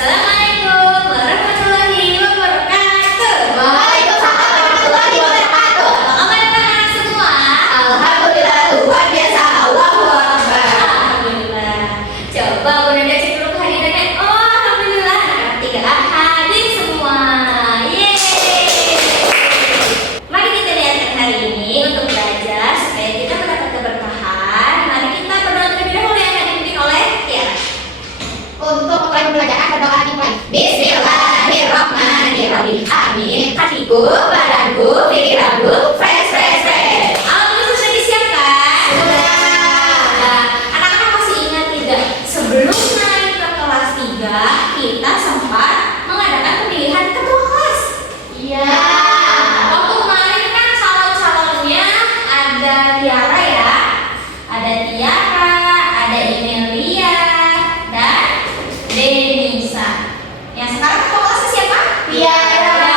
Assalamualaikum warahmatullahi wabarakatuh. Waalaikumsalam warahmatullahi wabarakatuh. Apa kabar anak-anak semua? Alhamdulillah luar biasa. Allahu Akbar. Alhamdulillah. Coba Bunda cek dulu kehadirannya. Oh, alhamdulillah anak tiga hadir semua. Yeay. Mari kita lihat hari ini untuk belajar supaya kita mendapat keberkahan. Mari kita berdoa terlebih dahulu yang akan dipimpin oleh Tiara. Untuk mulai pembelajaran berdoa dimulai. Bismillahirrahmanirrahim. Amin. Hatiku, badanku, pikiranku, fresh. Alat tulis sudah disiapkan? Sudah. Nah, anak-anak masih ingat tidak? Sebelum naik ke kelas 3, kita sempat mengadakan pemilihan ketua kelas. Iya. Waktu kemarin kan calon-calonnya ada Tiara ya, ada Tiara, ada Imelia, dan Denisa. Yang sekarang ketua kelasnya siapa? Tiara.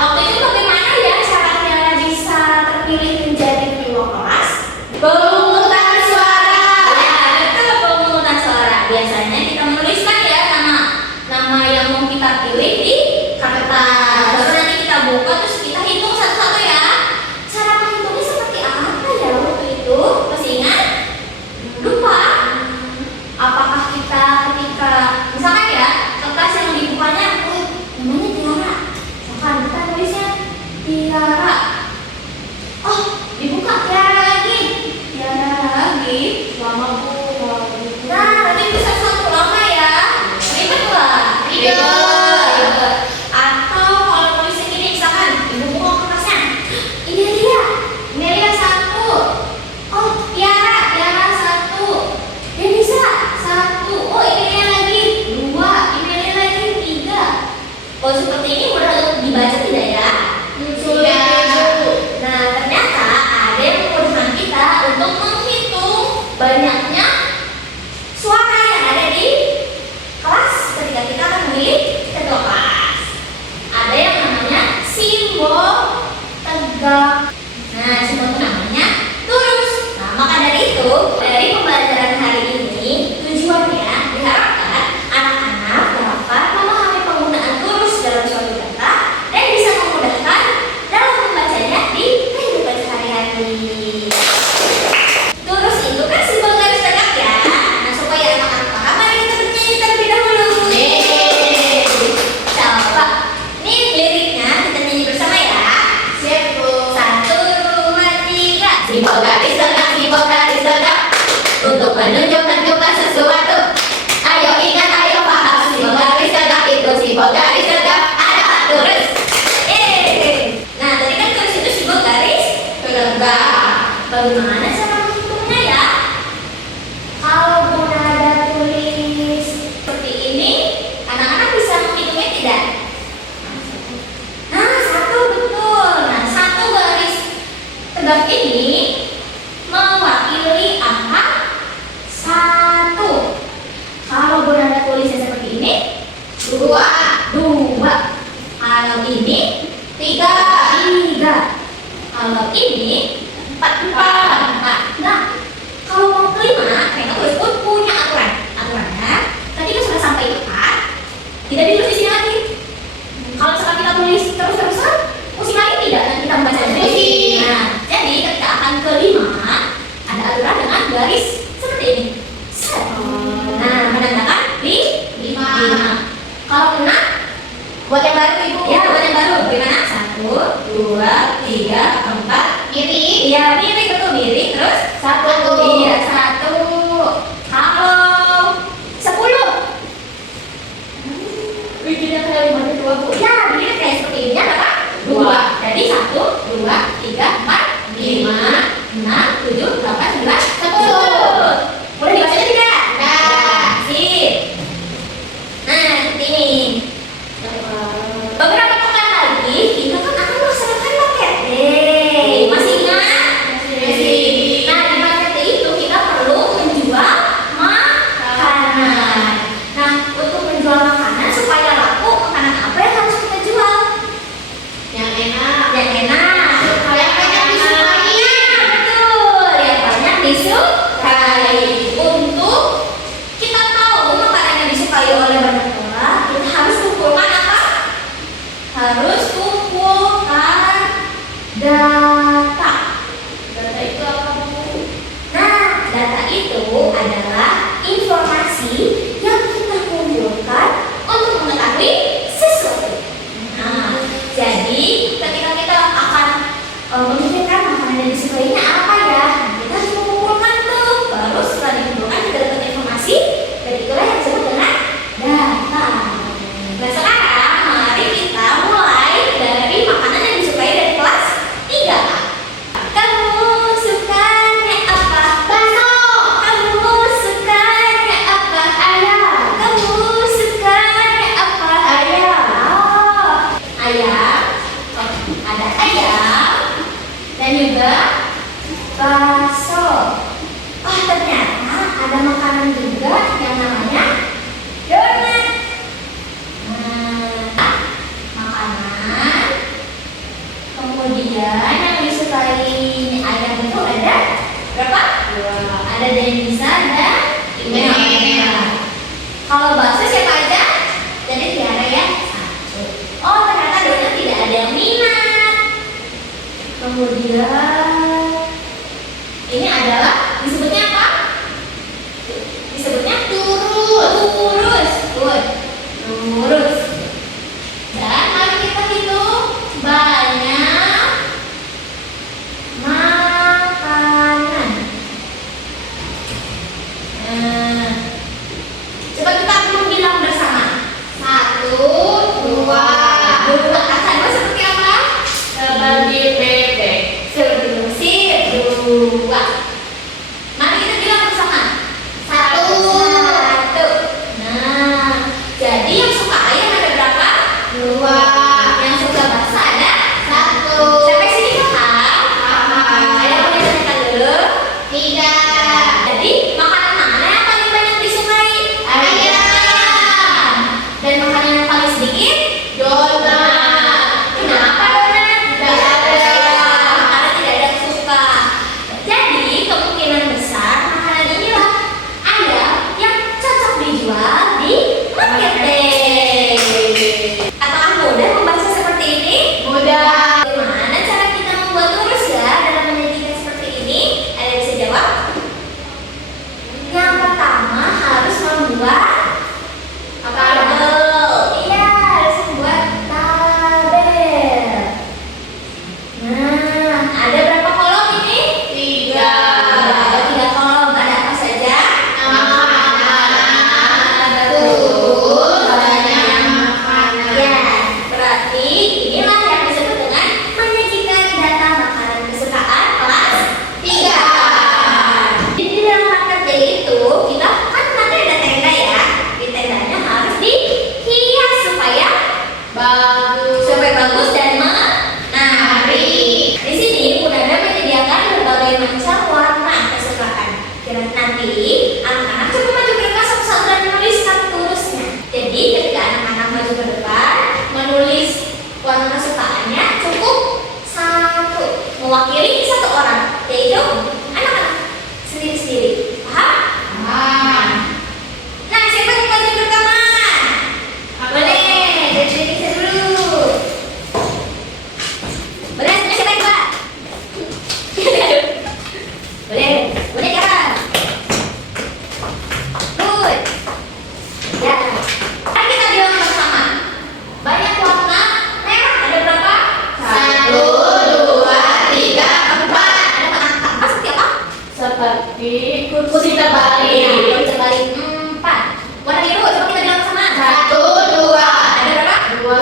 Waktu itu bagaimana ya cara Tiara bisa terpilih menjadi ketua kelas? Pemungutan suara. Ya, betul, pemungutan suara. Biasanya kita menuliskan ya nama yang mau kita pilih di kertas. Terus nanti kita buka terus kita hitung satu-satu ya. Cara menghitungnya seperti apa ya waktu itu? Masih ingat? Lupa? Apakah kita ketika misalkan ya kertas yang dibukanya, namanya Tiara. Misalkan kita tulisnya Tiara. Oh, dibuka Tiara lagi. Lama Bu. Nah, nanti bisa satu lama ya. Ribet lah. Ribet. Atau kalau tulisnya gini, misalkan ibu buka kertasnya. Ini dia. Melia 1. Oh, Tiara 1. Denisa 1. Oh, Imelia lagi 2. Imelia lagi 3. Oh, seperti ini mudah untuk dibaca tidak ya? Nah, ternyata ada yang memudahkan kita untuk menghitung banyaknya suara yang ada di kelas ketika kita akan memilih ketua kelas. Ada yang namanya simbol tegak. Nah, simbol itu namanya lurus. Nah, maka dari itu, dari pembelajaran hari ini, tujuannya diharapkan anak-anak dapat memahami penggunaan lurus dalam suatu kata dan bisa memudahkan dalam membacanya di kehidupan sehari-hari. Lurus itu kan simbol garis tegak ya. Nah, supaya anak-anak paham, mari kita bernyanyi terlebih dahulu. Yeay. Coba, nih liriknya kita nyanyi bersama ya. Siap, Bu. 1, 2, 3. Simbol garis tegak untuk menunjukkan bukan sesuatu. Ayo ingat, ayo paham. Simbol garis tegak itu simbol garis tegak adalah lurus. Nah, tadi kan tulis itu simbol garis tegak. Bagaimana cara menghitungnya ya? Kalau Bunda ada tulis seperti ini, anak-anak bisa menghitungnya tidak? Nah, 1 betul. Nah, 1 garis tegak ini mewakili angka 1. Kalau Bunda ada tulisnya seperti ini, 2. Kalau ini 3. Kalau ini 4. Nah, kalau mau kelima, mereka tulis pun punya aturannya. Ketika sudah sampai 4, tidak ditulis di sini lagi. Kalau misalkan kita tulis terus-terusan, pusing lagi tidak? Dan kita membaca Pusing. Nah, jadi ketika akan kelima, ada aturan dengan garis seperti ini. Set. Nah, menandakan 5. Kalau 6, Buat yang baru, Ibu. ya buat yang baru. Gimana? 1, 2, 3, 4. Miring. Iya, miring, betul, miring. Terus 1. Iya, 1. Kalau 10. Bikinnya kayak 5 2, Bu. Ya, begini kayak seperti ini ya, Bapak. 2. Jadi 1, 2, 3, 4, 5, 6, 7, 8, 9, 10. Boleh dibacanya tidak? Nah. Sip. Nah, seperti ini. Beberapa pekan lagi kita kan akan melaksanakan paket D. Masih ingat? Masih. Nah, di paket D itu kita Kemudian ini adalah disebutnya apa? Disebutnya lurus. Good. Lurus. Dan mari kita hitung banyak makanan. Coba kita bilang bersama. 1, 2. Kata dua seperti apa? Seperti bebek. Seperti Mesir. 2. Mari kita bilang bersama. 1. Nah, jadi yang suka ayam ada berapa? 2. Yang suka bakso ada 1. sampai sini paham? Ada yang boleh tanyakan dulu? 3. Jadi makanan mana yang paling banyak disukai? Ayam. Dan makanan yang paling sedikit? Donat. Kenapa donat? Tidak ada. Karena tidak ada yang suka. Jadi kemungkinan besar makanan inilah ada yang cocok dijual di marketing. Apakah mudah membaca seperti ini? Mudah. Bagaimana cara kita membuat lurus ya dalam menyajikan seperti ini? Ada yang bisa jawab? Yang pertama harus membuat tabel. Iya, harus membuat tabel. Nah, ada berapa kolom ini? 3. Ada 3 kolom. Ada apa saja? Makanan. Betul. Banyak makanan. Ya, berarti inilah yang disebut dengan menyajikan data makanan kesukaan kelas 3. Di dalam marketing itu kita kan nanti ada tenda ya. Di tendanya harus dihias supaya bagus dan menarik. Di sini Budada menyediakan berbagai macam warna kesukaan. Kira nanti anak-anak coba maju ke depan satu-satu dan menuliskan tulisnya. Jadi ketika anak-anak maju ke depan menulis warna kesukaannya cukup 1 mewakili 1 orang, yaitu anak-anak sendiri-sendiri. Paham? Nah, siapa yang maju pertama? Boleh, dari Indonesia dulu. Boleh, siapa yang Pak? Boleh, boleh Kak. Good. Ya. Mari kita bilang bersama. Banyak warna merah ada berapa? 1, 2, 3, 4. Ada warna seperti apa? Seperti kursi terbalik. Kursi terbalik 4. Warna biru coba kita bilang bersama. 1, 2. Ada berapa? 2.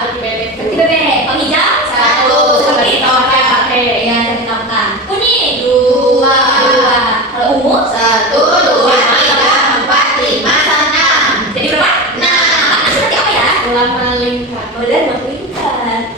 Seperti bebek. Seperti bebek. Oh, hijau? 1. Seperti tongkat. Ya, seperti tongkat. Kuning. 2. Kalau ungu? 1, 2, 3, 4, 5, 6. Jadi berapa? 6. Seperti apa ya? Ulang melingkar. Boleh melingkar.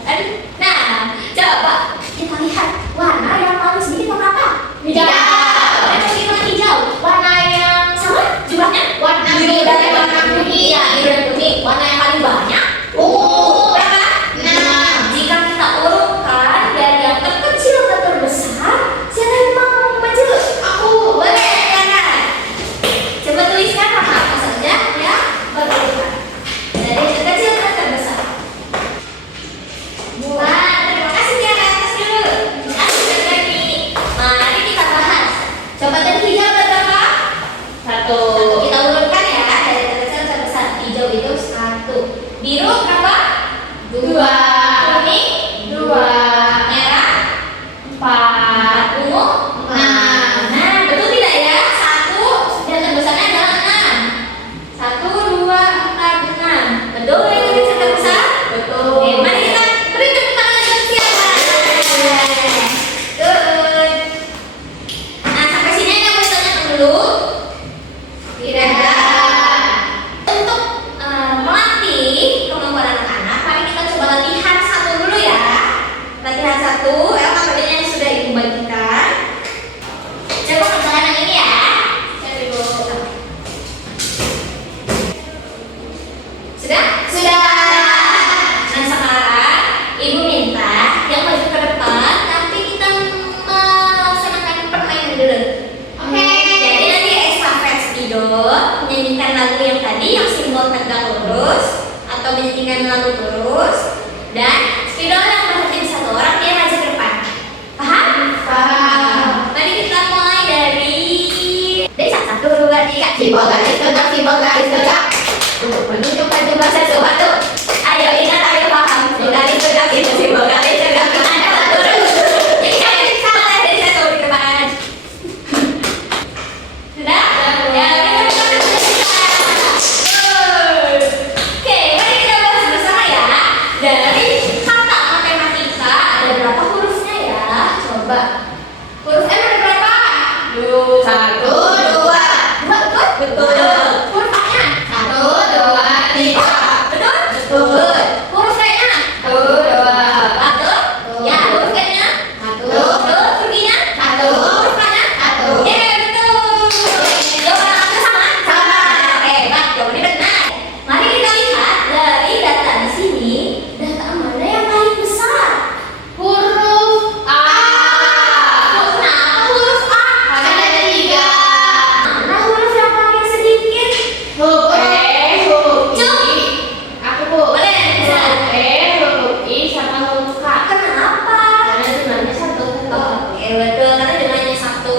Nah, coba kita lihat warna yang paling sedikit warna apa? Hijau. Warna sedikit warna hijau. Warna yang sama jumlahnya? Warna biru biru dan dan warna warna kuning. kuning. Ya, biru dan kuning. Warna yang paling banyak? Ungu. Berapa? 6. Jika kita urutkan dari yang terkecil ke terbesar, siapa yang mau maju? Aku. Boleh, silakan. Coba tuliskan warna apa saja ya berurutan. Dari yang terkecil ke terbesar. Wah, terima kasih Tiara atas dulu. Terima kasih Dani. Mari kita bahas. Coba dari hijau ada berapa? 1. Kita urutkan ya dari terkecil ke terbesar. Hijau itu 1. Biru berapa? 2. Kuning? 2. Merah? 4. Ungu? 6. Nah, betul tidak ya? 1 dan terbesarnya adalah 6. 1, 2, 4, 6. Betul ya terkecil terbesar? Betul. Oke, mari kita beri tepuk tangan untuk siapa? Good. Nah, sampai sini aja aku tanyakan dulu. Tidak. Untuk melatih kemampuan anak-anak, mari kita coba latihan 1 dulu ya. Latihan 1, alfabetnya yang sudah ibu bagikan. Coba kerjakan yang ini ya. Saya ibu. Sudah? Sudah. Nah, sekarang ibu minta yang maju ke depan, tapi kita melaksanakan permainan dulu. Oke. Jadi nanti estafet spidol menyanyikan lagu yang tadi yang simbol tegak lurus atau menyanyikan lagu terus, dan spidol yang berhenti di 1 orang dia maju ke depan. Simbol garis tegak untuk menunjukkan jumlah sesuatu. Ayo ingat, ayo paham. Garis tegak itu simbol garis tegak. Ada satu. Jadi salah dari satu di depan. Sudah? Ya, kita Oke, mari kita bahas bersama ya. Dari kata matematika ada berapa hurufnya ya? Coba. Huruf M ada berapa? 1, 2. Betul? Huruf A-nya? 1, 2, 3. Betul? Betul. Huruf T-nya? 1, 2. Betul? Ya, huruf K-nya? 1, Betul? Hurufnya? 1. Huruf K-nya? 1. Betul. Jawaban sama? Sama. Hebat, jawabannya benar. Mari kita lihat dari data di sini, data mana yang paling besar? Huruf A. Kenapa huruf A? Karena ada 3. Mana huruf yang paling sedikit? Huruf E, huruf I. Cuk. Aku Bu. Boleh, bisa. Huruf E, huruf I, sama huruf K. Kenapa? Karena jumlahnya 1. Oke, betul, karena jumlahnya 1.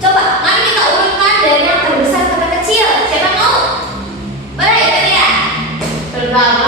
Coba, mari kita urutkan dari yang terbesar ke terkecil. Siapa mau? Boleh, itu dia. Pertama